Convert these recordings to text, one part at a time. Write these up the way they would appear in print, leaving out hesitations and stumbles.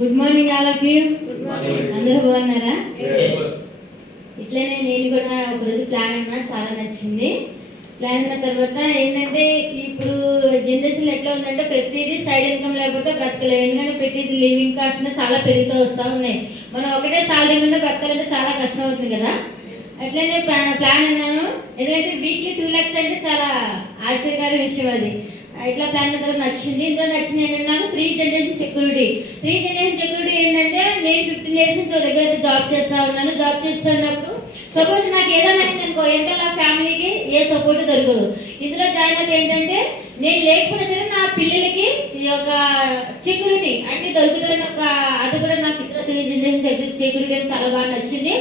Good morning all of you. అందరూ బాగున్నారా? ఇట్లనే నేను కూడా ఒకరోజు ప్లాన్ అయినా చాలా నచ్చింది. ప్లాన్ అయిన తర్వాత ఏంటంటే ఇప్పుడు జనరేషన్ ఎట్లా ఉందంటే ప్రతిదీ సైడ్ ఇన్కమ్ లేకపోతే బ్రతకలేము. ఎందుకంటే ప్రతిదీ లివింగ్ కాస్ట్ చాలా పెరుగుతూ వస్తూ ఉన్నాయి. మనం ఒకటే సాలరీ మీద బ్రతకాలంటే చాలా కష్టం అవుతుంది కదా. అట్లనే ప్లాన్ అన్నాను. ఎందుకంటే వీక్లీ 2 lakhs అంటే చాలా ఆశ్చర్యకర విషయం. అది ఇట్లా ప్లాన్ తర్వాత నచ్చింది. ఇందులో నచ్చింది ఏంటంటే నాకు 3 generation సెక్యూరిటీ. 3 generation సెక్యూరిటీ ఏంటంటే నేను 15 years నుంచి దగ్గర అయితే జాబ్ చేస్తూ ఉన్నాను. జాబ్ చేస్తున్నప్పుడు సపోజ్ నాకు ఏదైనా అయిందనుకో ఎంత నా ఫ్యామిలీకి ఏ సపోర్ట్ దొరకదు. ఇందులో జాయిన్ అయితే ఏంటంటే నేను లేకపోయినా సరే నా పిల్లలకి ఈ యొక్క సెక్యూరిటీ అన్ని దొరుకుతుందని ఒక అది కూడా నాకు ఇతర 3 generation సెక్యూరిటీ అని చాలా బాగా నచ్చింది.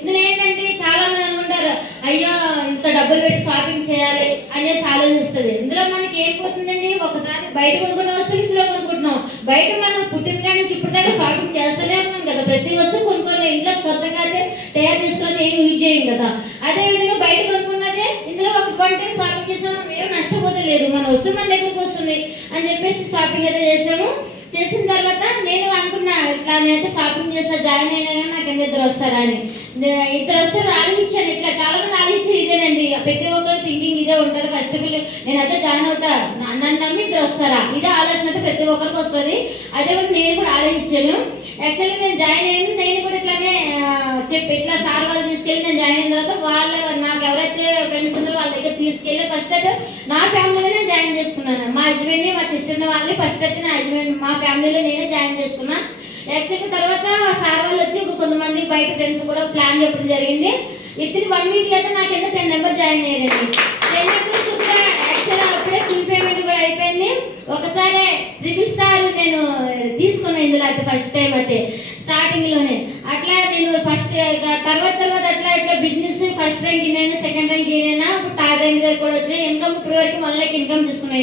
ఇందులో ఏంటంటే చాలా మంది అనుకుంటారు అయ్యో ఇంత డబ్బులు పెట్టి షాపింగ్ చేయాలి అనేసి ఆలోచిస్తుంది. ఇందులో మనకి ఏం పోతుందండి, ఒకసారి బయట కొనుక్కున్న వస్తువులు ఇంట్లో కొనుక్కుంటున్నాం. బయట మనం పుట్టిన కానీ ఇప్పటిదాకా షాపింగ్ చేస్తూనే ఉన్నాం కదా. ప్రతి వస్తువు కొనుక్కొని ఇంట్లో సొంతంగా అయితే తయారు చేసుకొని ఏమి యూజ్ చేయం కదా. అదేవిధంగా బయట కొనుక్కున్నదే ఇందులో ఒక 1 time షాపింగ్ చేసినా మనం ఏం నష్టపోతే లేదు, మన వస్తువు మన దగ్గరకు వస్తుంది అని చెప్పేసి షాపింగ్ అయితే చేసాము. చేసిన తర్వాత నేను అనుకున్నా ఇట్లా నేనైతే షాపింగ్ చేస్తా, జాయిన్ అయినా కానీ నాకు ఇద్దరు వస్తారా అని. ఇద్దరు వస్తారు ఆలోచించాను. ఇట్లా చాలా మంది ఆలోచించి ఇదేనండి, ప్రతి ఒక్కరు థింకింగ్ ఇదే ఉంటుంది. ఫస్ట్ ఆఫ్ ఆల్ నేనైతే జాయిన్ అవుతా, నన్ను నమ్మి ఇద్దరు వస్తారా, ఇదే ఆలోచన అయితే ప్రతి ఒక్కరికి వస్తుంది. అదే కూడా నేను కూడా ఆలోచించాను. యాక్చువల్గా నేను జాయిన్ అయ్యాను. నేను కూడా ఇట్లానే చెప్పి ఇట్లా సార్ వాళ్ళు తీసుకెళ్ళి నేను జాయిన్ అయిన తర్వాత వాళ్ళు నాకు ఎవరైతే ఫ్రెండ్స్ ఉన్నారో వాళ్ళ దగ్గర తీసుకెళ్ళి ఫస్ట్ అయితే నా ఫ్యామిలీలో నేను జాయిన్ చేసుకున్నాను. మా హస్బెండ్ని మా సిస్టర్ని వాళ్ళని ఫస్ట్ అయితే నా హస్బెండ్ మా ఫ్యామిలీలో నేనే జాయిన్ చేసుకున్నాను. యాక్చువల్గా తర్వాత సార్ వాళ్ళు వచ్చి కొంతమంది బయట ఫ్రెండ్స్ కూడా ప్లాన్ చెప్పడం జరిగింది. ఇతని 1 week అయితే నాకు ఎంత 10 members జాయిన్ అయ్యారండి. 10 members కూడా యాక్చువల్గా అప్పుడే ఫుల్ పేమెంట్ కూడా అయిపోయింది. ఒకసారి 3 star నేను తీసుకున్నాను ఇందులో అయితే ఫస్ట్ టైం అయితే స్టార్టింగ్లోనే. అట్లా నేను ఫస్ట్ తర్వాత అట్లా ఇట్లా బిజినెస్ ఫస్ట్ ర్యాంక్ అయినా సెకండ్ ర్యాంక్ అయినా ఇప్పుడు 3rd rank దగ్గర కూడా వచ్చాయి. ఇన్కమ్ ఇప్పుడు వరకు 1 lakh ఇన్కమ్ తీసుకున్నాను.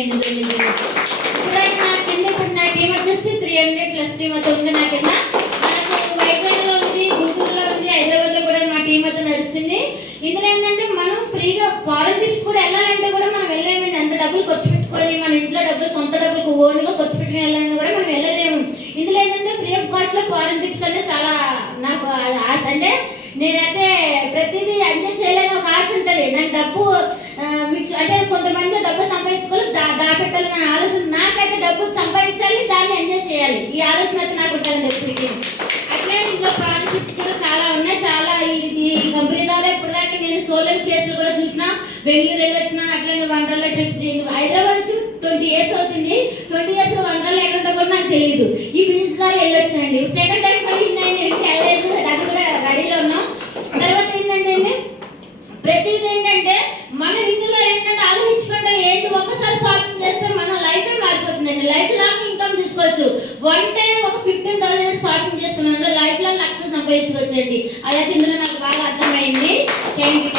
ఇప్పుడు నా కింద ఇప్పుడు నా టీం వచ్చేసి 300+ టీం అయితే ఉంది. నా కింద నాకు వైజాగ్లో ఉంది, గుంటూరులో ఉంది, హైదరాబాద్లో కూడా మా టీం అయితే నడుస్తుంది. ఇందులో ఏంటంటే మనం ఫ్రీగా ఫారెన్ ట్రిప్స్ కూడా వెళ్ళాలంటే కూడా మనం వెళ్ళలేమండి. అంత డబ్బులు ఖర్చు పెట్టుకొని మన ఇంట్లో డబ్బులు సొంత డబ్బులకు ఓన్గా ఖర్చు పెట్టుకుని వెళ్ళాలని కూడా మనం వెళ్ళలేము. ఇందులో ఏంటంటే ఫ్రీ ఆఫ్ కాస్ట్లో ఫారెన్ ట్రిప్స్ అంటే చాలా నాకు ఆశ. అంటే నేనైతే ప్రతిదీ ఎంజాయ్ చేయాలని ఒక ఆశ ఉంటుంది నాకు. డబ్బు అంటే కొంతమంది డబ్బు సంపాదించుకోవాలి దాపెట్టాలని ఆలోచన. నాకైతే డబ్బు సంపాదించాలి, దాన్ని ఎంజాయ్ చేయాలి, ఈ ఆలోచన అయితే నాకు ఉంటుంది ఎప్పటికీ. అట్లే ఇంట్లో ఫారెన్ ట్రిప్స్ కూడా చాలా ఉన్నాయి. చాలా ఈ కంపెనీ ద్వారా ఇప్పటిదాకా నేను సోలర్ ప్లేస్లు కూడా చూసిన, బెంగళూరు వెళ్ళొచ్చిన, అట్లనే వండర్లా ట్రిప్స్. హైదరాబాద్ వచ్చి 20 years అవుతుంది. 20 years వండర్లా ఎక్కడంటే కూడా నాకు తెలియదు. ఈ బిజినెస్ ద్వారా వెళ్ళొచ్చానండి. సెకండ్ టైం కూడా వెళ్ళలేదు, అది కూడా రెడీలో ఉన్నాం. తర్వాత ఏంటంటే ప్రతిదీ ఏంటంటే మనం ఇందులో ఏంటంటే ఆలోచించుకుంటే ఏంటి, ఒక్కసారి షాపింగ్ చేస్తే మన లైఫ్ మారిపోతుందండి. లైఫ్ లాంగ్ ఇన్కమ్ తీసుకోవచ్చు. 1 time ఒక 15,000 షాపింగ్ చేసుకున్నాను, లైఫ్ లాంగ్ లక్షలు సంపాదించుకోవచ్చండి. అదైతే ఇందులో నాకు బాగా అర్థమైంది. Thank you.